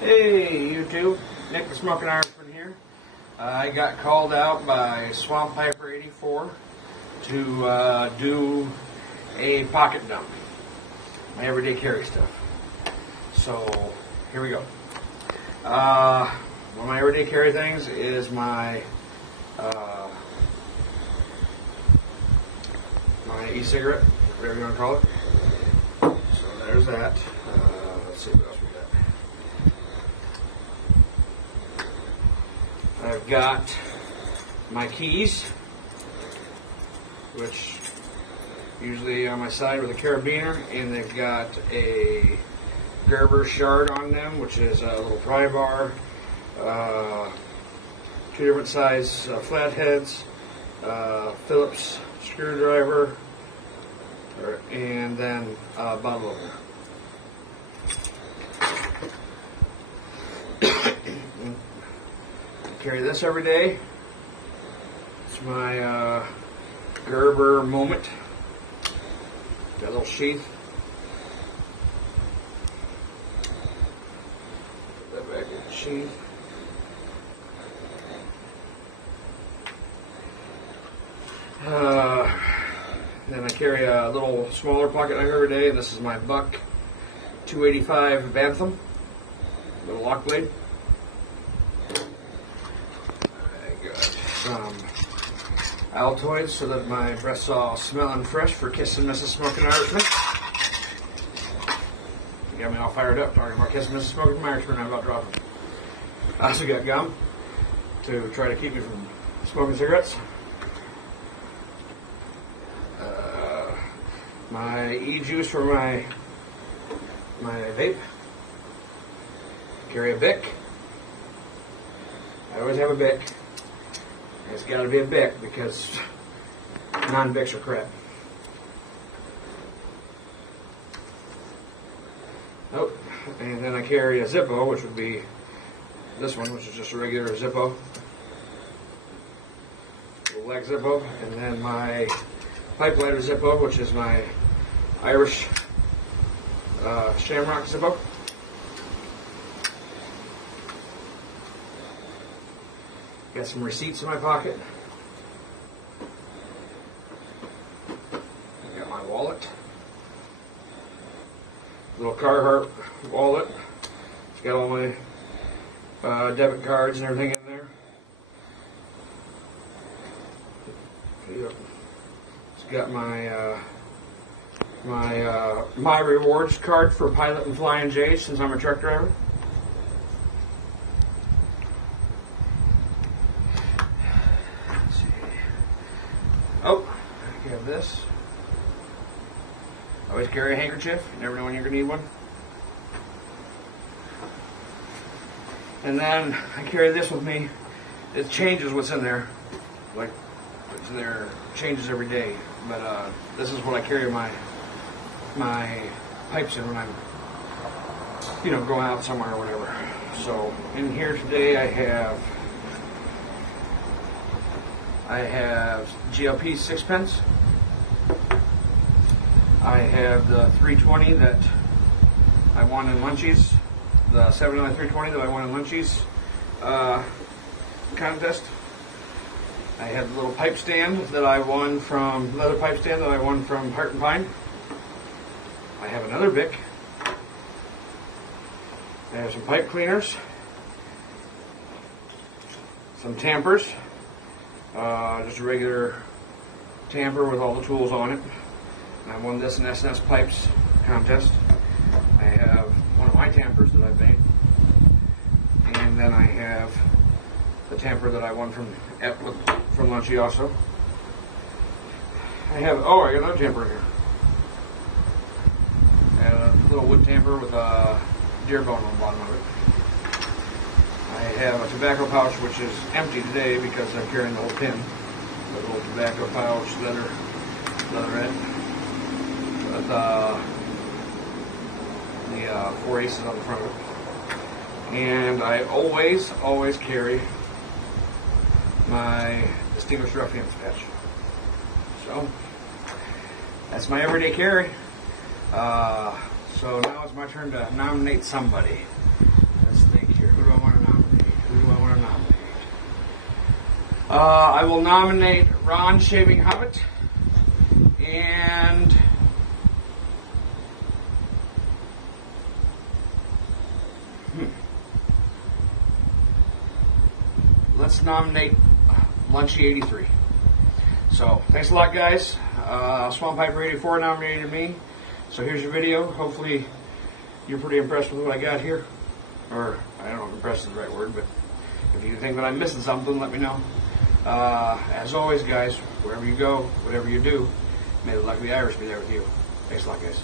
Hey YouTube, Nick the Smoking Irishman here. I got called out by Swamp Piper 84 to do a pocket dump, my everyday carry stuff. So here we go. One of my everyday carry things is my e-cigarette, whatever you want to call it. So there's that. Let's see what else we got. I've got my keys, which usually on my side with a carabiner, and they've got a Gerber shard on them, which is a little pry bar, two different size flatheads, Phillips screwdriver, and then a bottle opener. Carry this every day. It's my Gerber Moment. Got a little sheath. Put that back in the sheath. Then I carry a little smaller pocket knife every day. This is my Buck 285 Bantam, little lock blade. Some Altoids so that my breath's all smelling fresh for kissing Mrs. Smoking Irishman. You got me all fired up talking about kissing Mrs. Smoking Irishman. I'm about dropping. I also got gum to try to keep me from smoking cigarettes. My e-juice for my vape. Carry a Bic. I always have a Bic. It's got to be a Bic because non-Bics are crap. Oh, and then I carry a Zippo, which would be this one, which is just a regular Zippo, little leg Zippo, and then my pipe lighter Zippo, which is my Irish Shamrock Zippo. Got some receipts in my pocket. I got my wallet. Little Carhartt wallet. It's got all my debit cards and everything in there. It's got my rewards card for Pilot and Flying J since I'm a truck driver. Oh, I have this. I always carry a handkerchief. You never know when you're going to need one. And then I carry this with me. It changes what's in there. Like, it's in there, changes every day. But this is what I carry my pipes in when I'm, going out somewhere or whatever. So in here today I have GLP 6-pence. I have the 320 that I won in Lunchies, the 7-9 320 that I won in Lunchies contest. I have the little pipe stand that I won from, leather pipe stand that I won from Heart and Pine. I have another Bic. I have some pipe cleaners, some tampers. Just a regular tamper with all the tools on it. And I won this in SNS Pipes contest. I have one of my tampers that I've made. And then I have the tamper that I won from Lunchy also. I got another tamper here. I have a little wood tamper with a deer bone on the bottom of it. I have a tobacco pouch, which is empty today because I'm carrying the whole pin. A little tobacco pouch, leatherette, with the 4 aces on the front of it. And I always carry my Distinguished Ruffian's patch. So that's my everyday carry. So now it's my turn to nominate somebody. That's the I will nominate Ron Shaving Hobbit and let's nominate Lunchy 83. So thanks a lot, guys. Swamp Piper 84 nominated me. So here's your video. Hopefully you're pretty impressed with what I got here. Or, I don't know if impressed is the right word, but if you think that I'm missing something, let me know. As always, guys, wherever you go, whatever you do, may the luck of the Irish be there with you. Thanks a lot, guys.